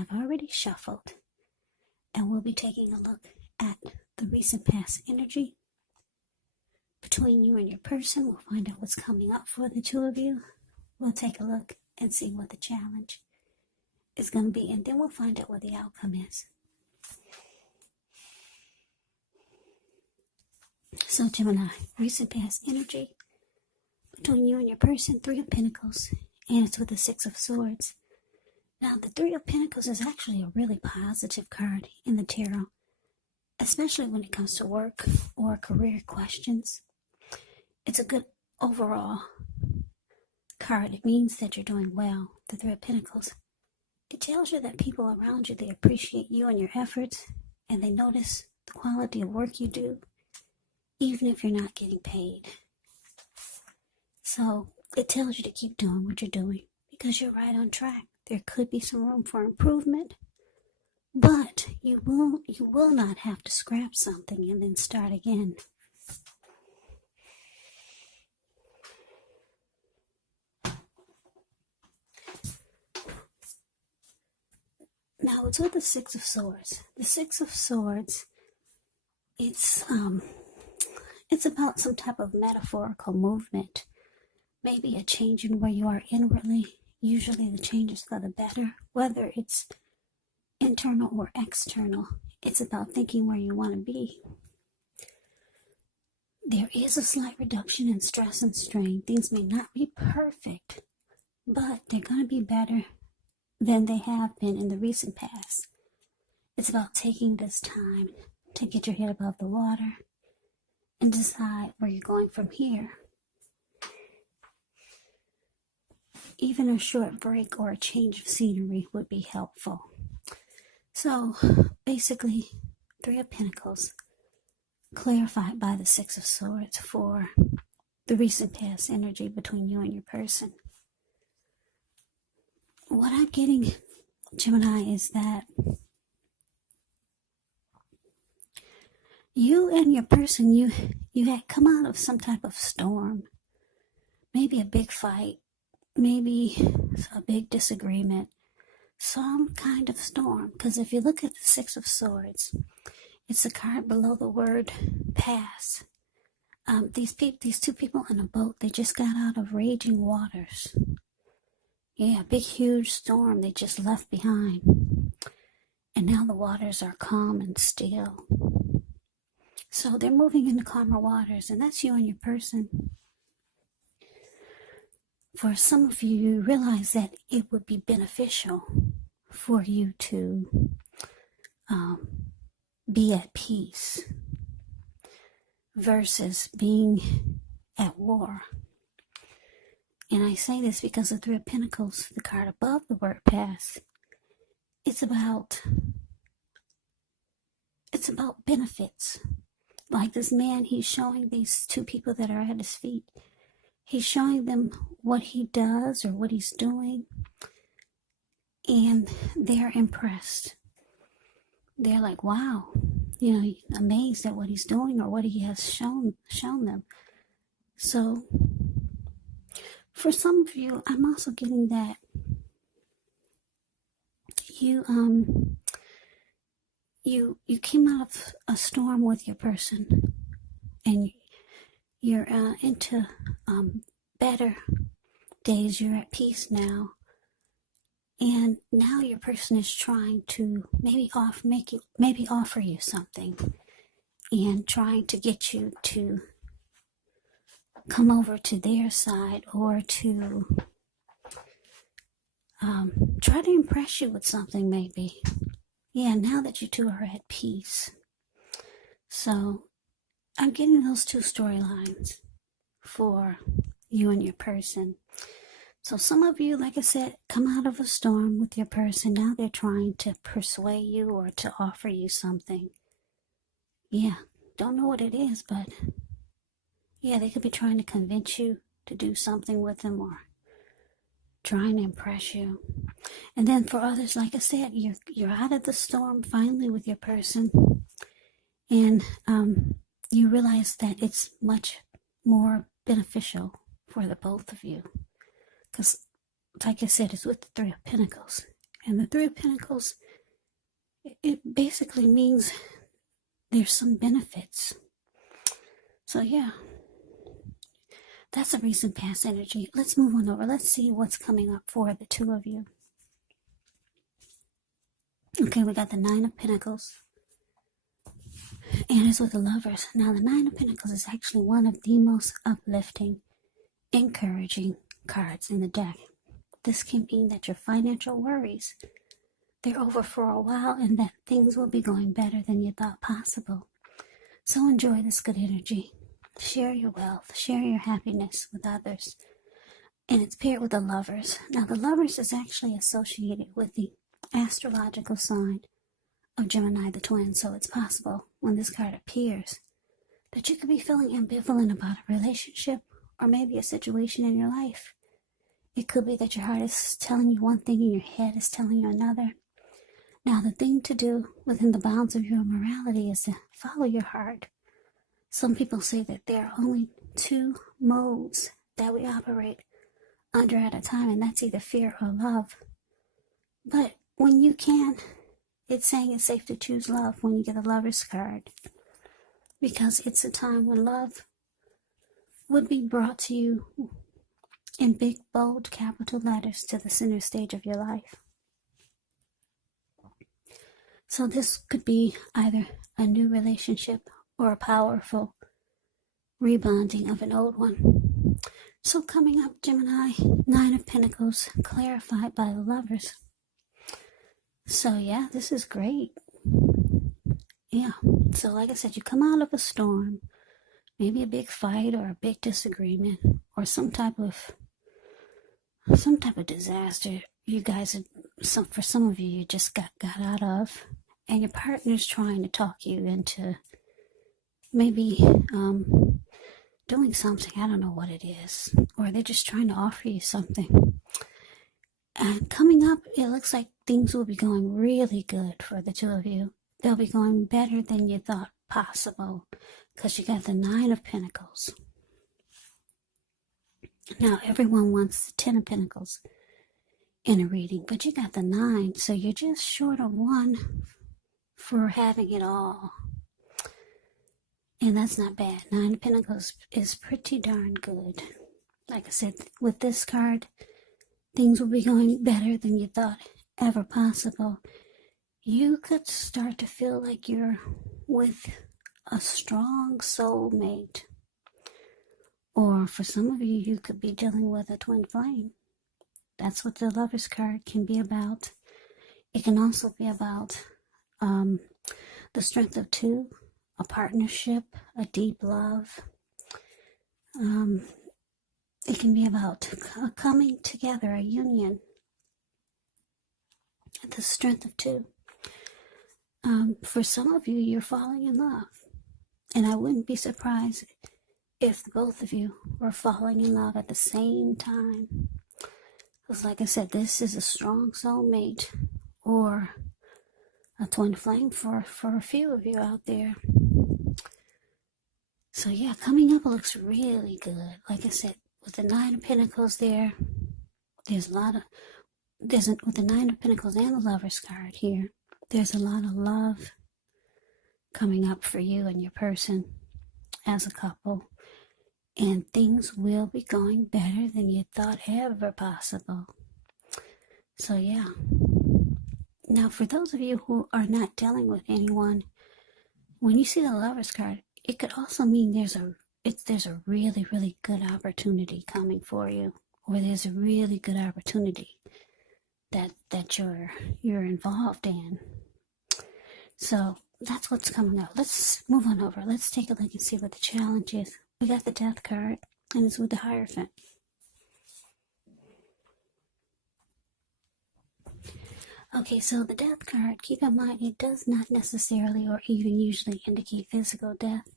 I've already shuffled, and we'll be taking a look at the recent past energy between you and your person. We'll find out what's coming up for the two of you. We'll take a look and see what the challenge is going to be, and then we'll find out what the outcome is. So Gemini, recent past energy between you and your person, Three of Pentacles, and it's with the Six of Swords. Now, the Three of Pentacles is actually a really positive card in the tarot, especially when it comes to work or career questions. It's a good overall card. It means that you're doing well. The Three of Pentacles. It tells you that people around you, they appreciate you and your efforts, and they notice the quality of work you do, even if you're not getting paid. So it tells you to keep doing what you're doing because you're right on track. There could be some room for improvement, but you will not have to scrap something and then start again. Now it's with the Six of Swords. The Six of Swords, it's about some type of metaphorical movement. Maybe a change in where you are inwardly. Usually the change is for the better, whether it's internal or external. It's about thinking where you want to be. There is a slight reduction in stress and strain. Things may not be perfect, but they're going to be better than they have been in the recent past. It's about taking this time to get your head above the water and decide where you're going from here. Even a short break or a change of scenery would be helpful. So basically, Three of Pentacles clarified by the Six of Swords for the recent past energy between you and your person. What I'm getting, Gemini, is that you and your person, you had come out of some type of storm, maybe a big fight, maybe a big disagreement, some kind of storm. Because if you look at the Six of Swords, it's a card below the word pass. These two people in a boat, they just got out of raging waters. Yeah, big huge storm they just left behind. And now the waters are calm and still. So they're moving into calmer waters, and that's you and your person. For some of you, you realize that it would be beneficial for you to be at peace versus being at war. And I say this because the Three of Pentacles, the card above the word pass, it's about benefits. Like this man, he's showing these two people that are at his feet, he's showing them what he does or what he's doing, and they're impressed. They're like, wow, amazed at what he's doing or what he has shown them. So for some of you, I'm also getting that you came out of a storm with your person, and you're into better days. You're at peace now, and now your person is trying to maybe offer you something, and trying to get you to come over to their side, or to try to impress you with something, maybe. Yeah, now that you two are at peace. So I'm getting those two storylines for you and your person. So some of you, like I said, come out of a storm with your person. Now they're trying to persuade you or to offer you something. Yeah, don't know what it is, but yeah, they could be trying to convince you to do something with them, or trying to impress you. And then for others, like I said, you're out of the storm finally with your person, and you realize that it's much more beneficial for the both of you, because like I said, it's with the Three of Pentacles, And the Three of Pentacles, it basically means there's some benefits. So yeah, that's a recent past energy. Let's move on over. Let's see what's coming up for the two of you. Okay, we got the Nine of Pentacles. And it's with the Lovers. Now, the Nine of Pentacles is actually one of the most uplifting, encouraging cards in the deck. This can mean that your financial worries, they're over for a while, and that things will be going better than you thought possible. So enjoy this good energy. Share your wealth, share your happiness with others. And it's paired with the Lovers. Now, the Lovers is actually associated with the astrological sign of Gemini, the twin. So it's possible when this card appears that you could be feeling ambivalent about a relationship or maybe a situation in your life. It could be that your heart is telling you one thing and your head is telling you another. Now, the thing to do within the bounds of your morality is to follow your heart. Some people say that there are only two modes that we operate under at a time, and that's either fear or love. But when you can, it's saying it's safe to choose love when you get a Lover's card, because it's a time when love would be brought to you in big, bold, capital letters to the center stage of your life. So this could be either a new relationship or a powerful rebonding of an old one. So coming up, Gemini, Nine of Pentacles, clarified by the Lovers. So yeah, this is great. Yeah, so like I said, you come out of a storm, maybe a big fight or a big disagreement or some type of disaster. You guys, for some of you, you just got out of, and your partner's trying to talk you into maybe doing something. I don't know what it is, or they're just trying to offer you something. And coming up, it looks like things will be going really good for the two of you. They'll be going better than you thought possible, because you got the Nine of Pentacles. Now, everyone wants the Ten of Pentacles in a reading, but you got the Nine, so you're just short of one for having it all. And that's not bad. Nine of Pentacles is pretty darn good. Like I said, with this card, things will be going better than you thought ever possible. You could start to feel like you're with a strong soulmate. Or for some of you, you could be dealing with a twin flame. That's what the Lover's card can be about. It can also be about the strength of two, a partnership, a deep love. It can be about a coming together, a union. The strength of two. For some of you, you're falling in love. And I wouldn't be surprised if both of you were falling in love at the same time. Because like I said, this is a strong soulmate or a twin flame for a few of you out there. So yeah, coming up looks really good. Like I said, with the Nine of Pentacles there, with the Nine of Pentacles and the Lover's card here, there's a lot of love coming up for you and your person as a couple. And things will be going better than you thought ever possible. So yeah. Now, for those of you who are not dealing with anyone, when you see the Lover's card, it could also mean there's a really, really good opportunity coming for you, or there's a really good opportunity that you're involved in. So that's what's coming up. Let's move on over. Let's take a look and see what the challenge is. We got the Death card, and it's with the Hierophant. Okay, so the Death card, keep in mind, it does not necessarily or even usually indicate physical death.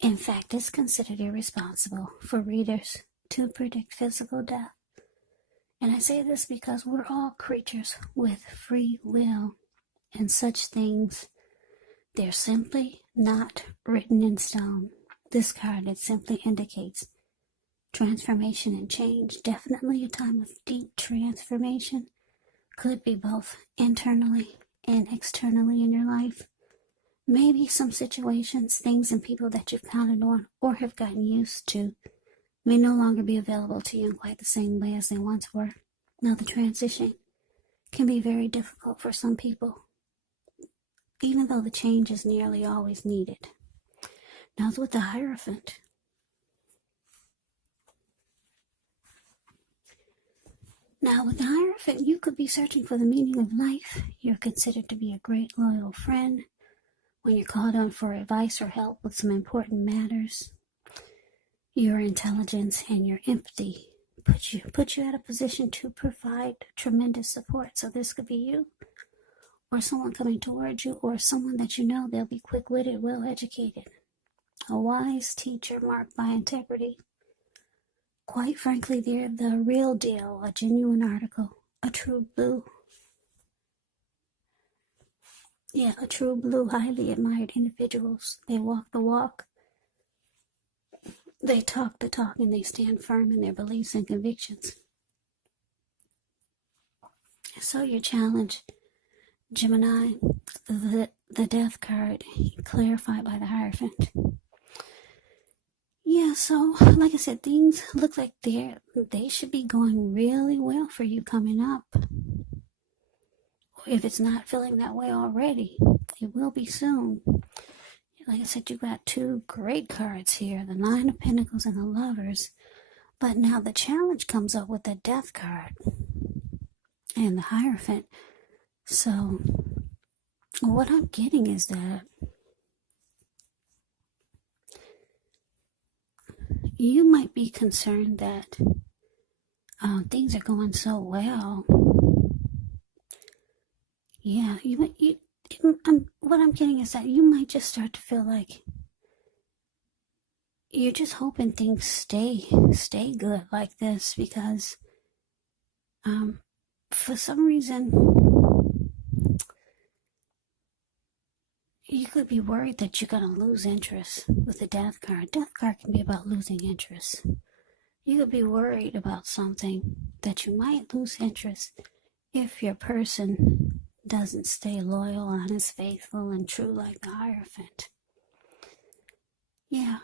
In fact, it's considered irresponsible for readers to predict physical death. And I say this because we're all creatures with free will, and such things, they're simply not written in stone. This card, it simply indicates transformation and change. Definitely a time of deep transformation, could be both internally and externally in your life. Maybe some situations, things, and people that you've counted on or have gotten used to may no longer be available to you in quite the same way as they once were. Now, the transition can be very difficult for some people, even though the change is nearly always needed. Now, with the Hierophant, you could be searching for the meaning of life. You're considered to be a great, loyal friend when you're called on for advice or help with some important matters. Your intelligence and your empathy put you at a position to provide tremendous support. So this could be you, or someone coming towards you, or someone that you know. They'll be quick-witted, well-educated, a wise teacher marked by integrity. Quite frankly, they're the real deal, a genuine article, a true blue. Yeah, a true blue, highly admired individuals. They walk the walk, they talk the talk, and they stand firm in their beliefs and convictions. So your challenge, Gemini, the death card, clarified by the Hierophant. Yeah, so like I said, things look like they should be going really well for you coming up. If it's not feeling that way already, it will be soon. Like I said, you got two great cards here, the Nine of Pentacles and the Lovers. But now the challenge comes up with the Death card and the Hierophant. So what I'm getting is that you might be concerned that things are going so well. Yeah, what I'm getting is that you might just start to feel like you're just hoping things stay good like this, because for some reason you could be worried that you're going to lose interest with the Death card. Death card can be about losing interest. You could be worried about something that you might lose interest if your person doesn't stay loyal, honest, faithful, and true like the Hierophant. Yeah.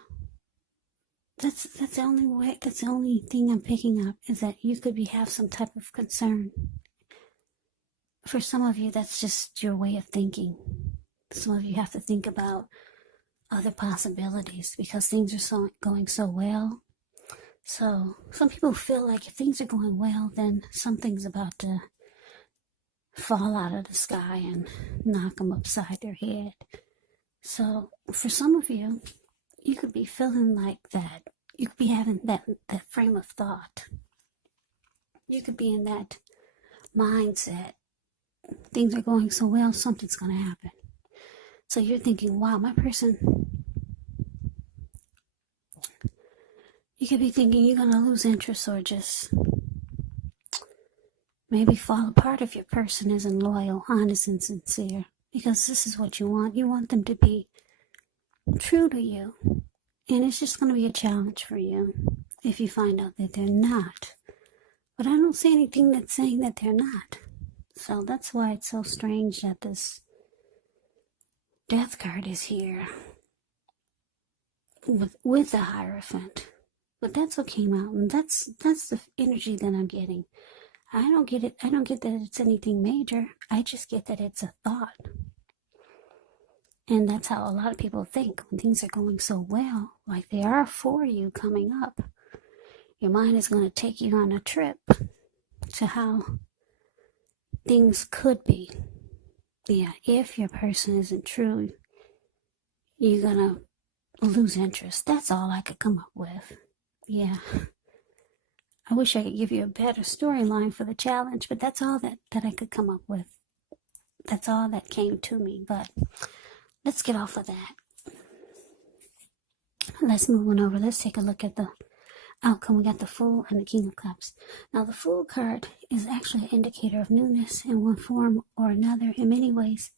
That's the only way. That's the only thing I'm picking up, is that you could have some type of concern. For some of you, that's just your way of thinking. Some of you have to think about other possibilities because things are going so well. So some people feel like if things are going well, then something's about to fall out of the sky and knock them upside their head. So for some of you, you could be feeling like that. You could be having that frame of thought. You could be in that mindset. Things are going so well, something's going to happen. So you're thinking, wow, my person. You could be thinking you're going to lose interest or just maybe fall apart if your person isn't loyal, honest, and sincere. Because this is what you want. You want them to be true to you. And it's just going to be a challenge for you if you find out that they're not. But I don't see anything that's saying that they're not. So that's why it's so strange that this Death card is here with the Hierophant. But that's what came out, and that's the energy that I'm getting. I don't get it. I don't get that it's anything major. I just get that it's a thought. And that's how a lot of people think when things are going so well, like they are for you coming up. Your mind is going to take you on a trip to how things could be. Yeah, if your person isn't true, you're going to lose interest. That's all I could come up with. Yeah. I wish I could give you a better storyline for the challenge, but that's all that I could come up with. That's all that came to me, but let's get off of that. Let's move on over. Let's take a look at the outcome. We got the Fool and the King of Cups. Now, the Fool card is actually an indicator of newness in one form or another. In many ways,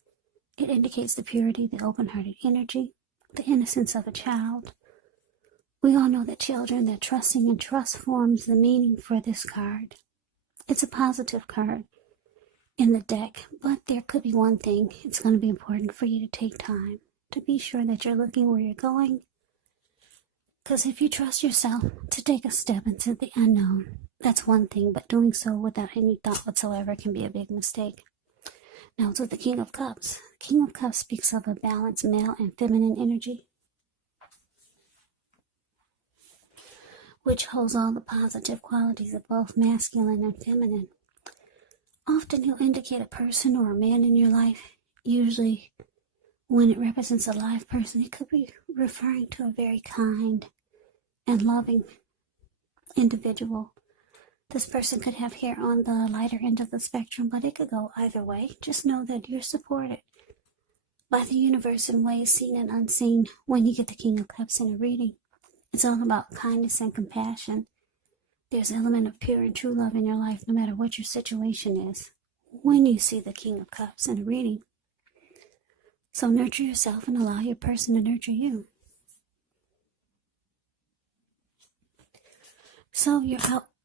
it indicates the purity, the open-hearted energy, the innocence of a child. We all know that children, they're trusting, and trust forms the meaning for this card. It's a positive card. in the deck, but there could be one thing. It's going to be important for you to take time to be sure that you're looking where you're going. Because if you trust yourself to take a step into the unknown, that's one thing, but doing so without any thought whatsoever can be a big mistake. Now it's with the King of Cups. King of Cups speaks of a balanced male and feminine energy, which holds all the positive qualities of both masculine and feminine. Often he'll indicate a person or a man in your life. Usually when it represents a live person, it could be referring to a very kind and loving individual. This person could have hair on the lighter end of the spectrum, but it could go either way. Just know that you're supported by the universe in ways seen and unseen when you get the King of Cups in a reading. It's all about kindness and compassion. There's an element of pure and true love in your life, no matter what your situation is, when you see the King of Cups in a reading. So nurture yourself and allow your person to nurture you. So your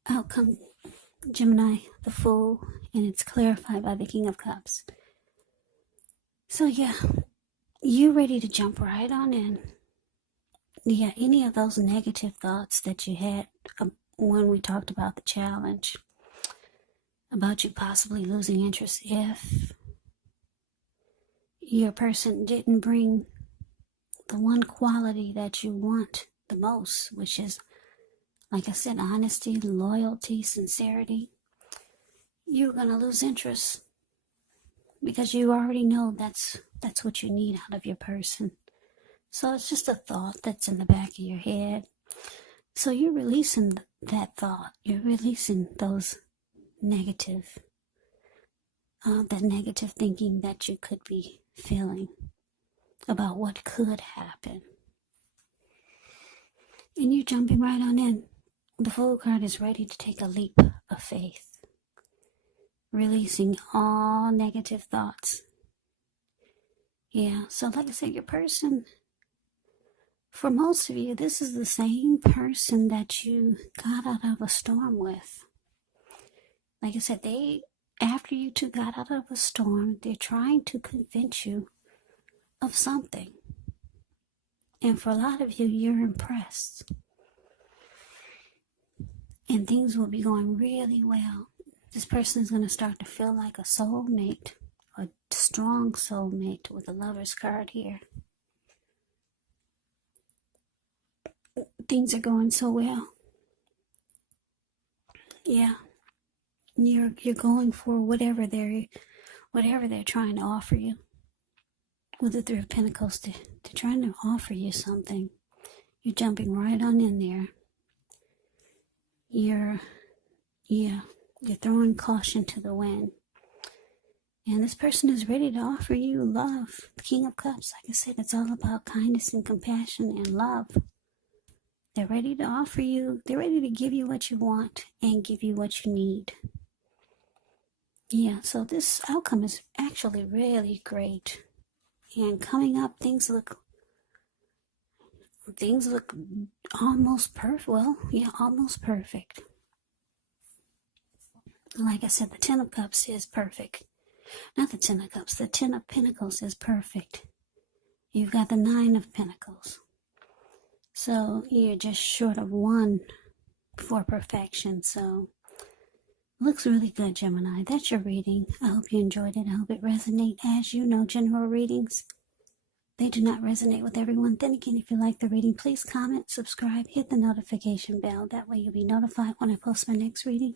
outcome, Gemini, the Fool, and it's clarified by the King of Cups. So yeah, you're ready to jump right on in. Yeah, any of those negative thoughts that you had when we talked about the challenge, about you possibly losing interest if your person didn't bring the one quality that you want the most, which is, like I said, honesty, loyalty, sincerity, you're going to lose interest because you already know that's what you need out of your person. So it's just a thought that's in the back of your head. So you're releasing that thought. You're releasing those negative, that negative thinking that you could be feeling about what could happen. And you're jumping right on in. The Fool card is ready to take a leap of faith, releasing all negative thoughts. Yeah, so like I said, your person, for most of you, this is the same person that you got out of a storm with. Like I said, after you two got out of a storm, they're trying to convince you of something. And for a lot of you, you're impressed. And things will be going really well. This person is going to start to feel like a soulmate, a strong soulmate with a Lover's card here. Things are going so well. Yeah. You're going for whatever they're trying to offer you. With the Three of Pentacles, they're trying to offer you something. You're jumping right on in there. You're throwing caution to the wind. And this person is ready to offer you love. The King of Cups, like I said, it's all about kindness and compassion and love. They're ready to offer you, they're ready to give you what you want and give you what you need. Yeah, so this outcome is actually really great. And coming up, things look almost perfect. Well, yeah, almost perfect. Like I said, the Ten of Cups is perfect. Not the Ten of Cups, the Ten of Pentacles is perfect. You've got the Nine of Pentacles. So you're just short of one for perfection. So looks really good, Gemini. That's your reading. I hope you enjoyed it. I hope it resonated. As you know, general readings, they do not resonate with everyone. Then again, if you like the reading, please comment, subscribe, hit the notification bell. That way you'll be notified when I post my next reading.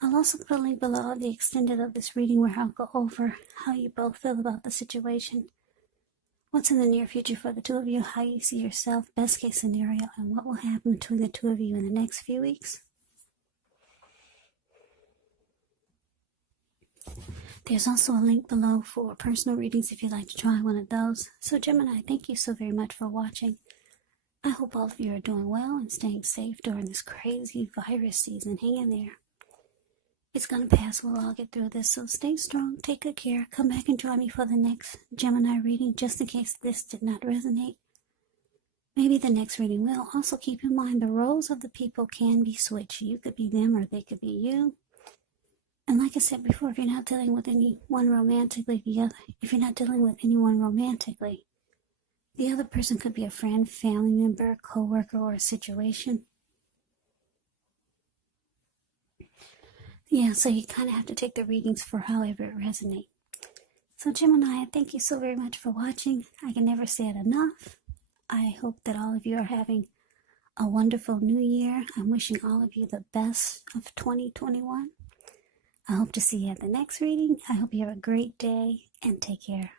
I'll also put a link below of the extended of this reading where I'll go over how you both feel about the situation, what's in the near future for the two of you, how you see yourself, best case scenario, and what will happen between the two of you in the next few weeks. There's also a link below for personal readings if you'd like to try one of those. So Gemini, thank you so very much for watching. I hope all of you are doing well and staying safe during this crazy virus season. Hang in there. It's going to pass. We'll all get through this. So stay strong. Take good care. Come back and join me for the next Gemini reading, just in case this did not resonate. Maybe the next reading will. Also keep in mind the roles of the people can be switched. You could be them or they could be you. And like I said before, if you're not dealing with anyone romantically, if you're not dealing with anyone romantically, the other person could be a friend, family member, coworker, or a situation. Yeah, so you kind of have to take the readings for however it resonates. So Gemini, thank you so very much for watching. I can never say it enough. I hope that all of you are having a wonderful new year. I'm wishing all of you the best of 2021. I hope to see you at the next reading. I hope you have a great day and take care.